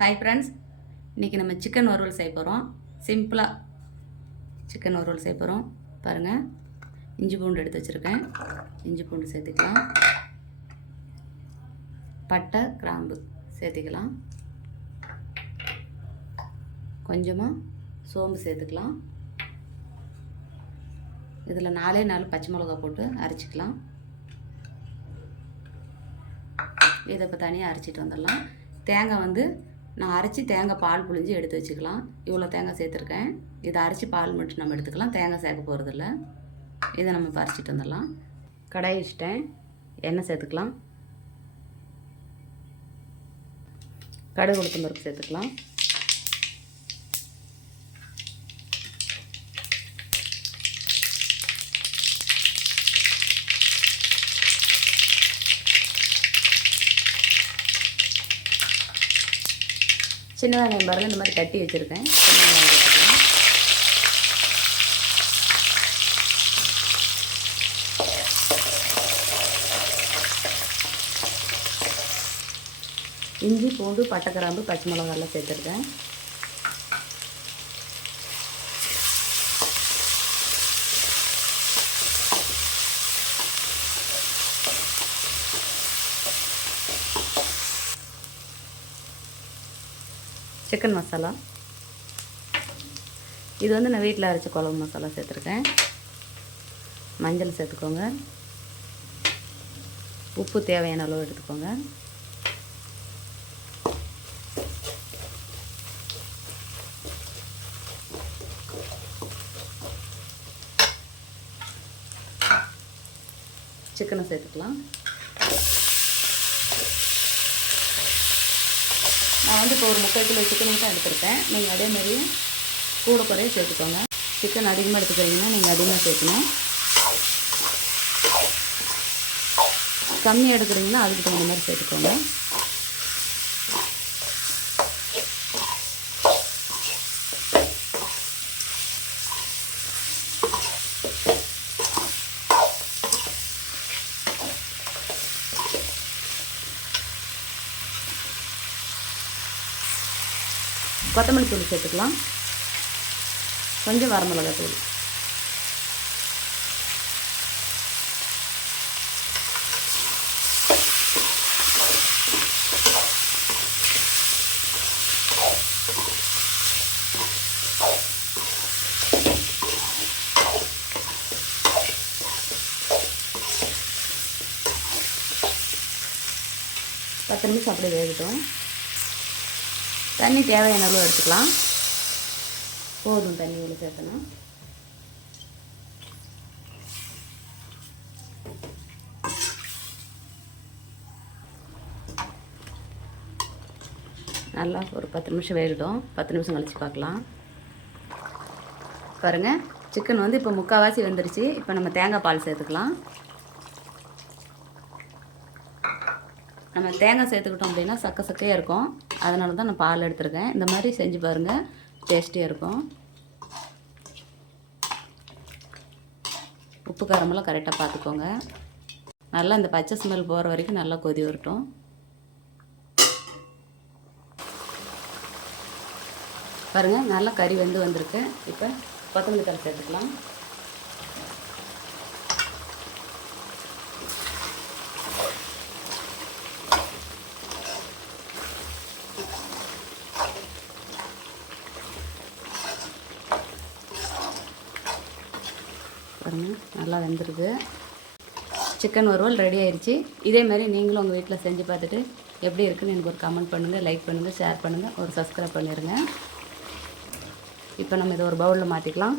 Hi friends இன்றைக்கி நம்ம chicken வறுவல் செய்ய போகிறோம் சிம்பிளாக சிக்கன் வறுவல் செய்ய போகிறோம் பாருங்கள் இஞ்சி பூண்டு எடுத்து வச்சுருக்கேன். இஞ்சி பூண்டு சேர்த்துக்கலாம். பட்டை கிராம்பு சேர்த்துக்கலாம். கொஞ்சமாக சோம்பு சேர்த்துக்கலாம். இதில் நாலே நாலு பச்சை மிளகா போட்டு அரைச்சிக்கலாம். இதை இப்போ தனியாக அரைச்சிட்டு வந்துடலாம். தேங்காய் வந்து நான் அரைச்சி தேங்காய் பால் புழிஞ்சு எடுத்து வச்சுக்கலாம். இவ்வளோ தேங்காய் சேர்த்துருக்கேன். இதை அரைச்சி பால் மட்டும் நம்ம எடுத்துக்கலாம். தேங்காய் சேர்க்க போகிறதில்ல இதை நம்ம பறிச்சிட்டு வந்துடலாம். கடாய் வச்சுட்டேன். எண்ணெய் சேர்த்துக்கலாம். கடுகு உளுத்தம் பருப்பு சேர்த்துக்கலாம். சின்ன வெங்காயம் பாருங்கள் இந்த மாதிரி கட்டி வச்சுருக்கேன். சின்ன வெங்காயம் இஞ்சி பூண்டு பட்டை கிராம்பு பச்சை மிளகாலாம் சேர்த்துருக்கேன். சிக்கன் மசாலா இது வந்து நான் வீட்டில் அரைச்ச குழம்பு மசாலா சேர்த்துருக்கேன். மஞ்சள் சேர்த்துக்கோங்க. உப்பு தேவையான அளவு எடுத்துக்கோங்க. சிக்கனை சேர்த்துக்கலாம். நான் வந்து இப்போ ஒரு முக்கால் கிலோ சிக்கன் தான் எடுத்திருக்கேன். நீங்கள் அதே மாதிரி கூட குறைய சேர்த்துக்கோங்க. சிக்கன் அதிகமாக எடுத்துக்கிறீங்கன்னா நீங்கள் அதிகமாக சேர்க்கணும் கம்மியாக எடுக்கிறீங்கன்னா அதுக்கு தகுந்த மாதிரி சேர்த்துக்கோங்க. கொத்தமல்லி தூள் சேர்த்துக்கலாம். கொஞ்சம் வரமிளகா தூள். பத்து நிமிஷம் அப்படியே வேகட்டும். தண்ணி தேவையான அளவு எடுத்துக்கலாம். போதும் தண்ணி உள்ள சேர்த்தணும் நல்லா ஒரு பத்து நிமிஷம் வேகட்டும். பத்து நிமிஷம் கழித்து பார்க்கலாம். பாருங்கள் சிக்கன் வந்து இப்போ முக்கால்வாசி வெந்துருச்சு. இப்போ நம்ம தேங்காய் பால் சேர்த்துக்கலாம். நம்ம தேங்காய் சேர்த்துக்கிட்டோம் அப்படின்னா சக்க சக்கையாக இருக்கும். அதனால தான் நான் பால் எடுத்துருக்கேன். இந்த மாதிரி செஞ்சு பாருங்கள் டேஸ்டியாக இருக்கும். உப்பு காரமெல்லாம் கரெக்டாக பார்த்துக்கோங்க. நல்லா இந்த பச்சை ஸ்மெல் போகிற வரைக்கும் நல்லா கொதி வரட்டும். பாருங்கள் நல்லா கறி வெந்து வந்திருக்கு. இப்போ கொத்தமல்லி தலை சேர்த்துக்கலாம். பாருங்கள் நல்லா வெந்திருக்கு. சிக்கன் வறுவல் ரெடி ஆயிடுச்சு இதே மாதிரி நீங்களும் உங்கள் வீட்டில் செஞ்சு பார்த்துட்டு எப்படி இருக்குன்னு எனக்கு ஒரு கமெண்ட் பண்ணுங்கள் லைக் பண்ணுங்கள் ஷேர் பண்ணுங்கள் ஒரு சப்ஸ்கிரைப் பண்ணிடுங்க இப்போ நம்ம இதை ஒரு பவுலில் மாற்றிக்கலாம்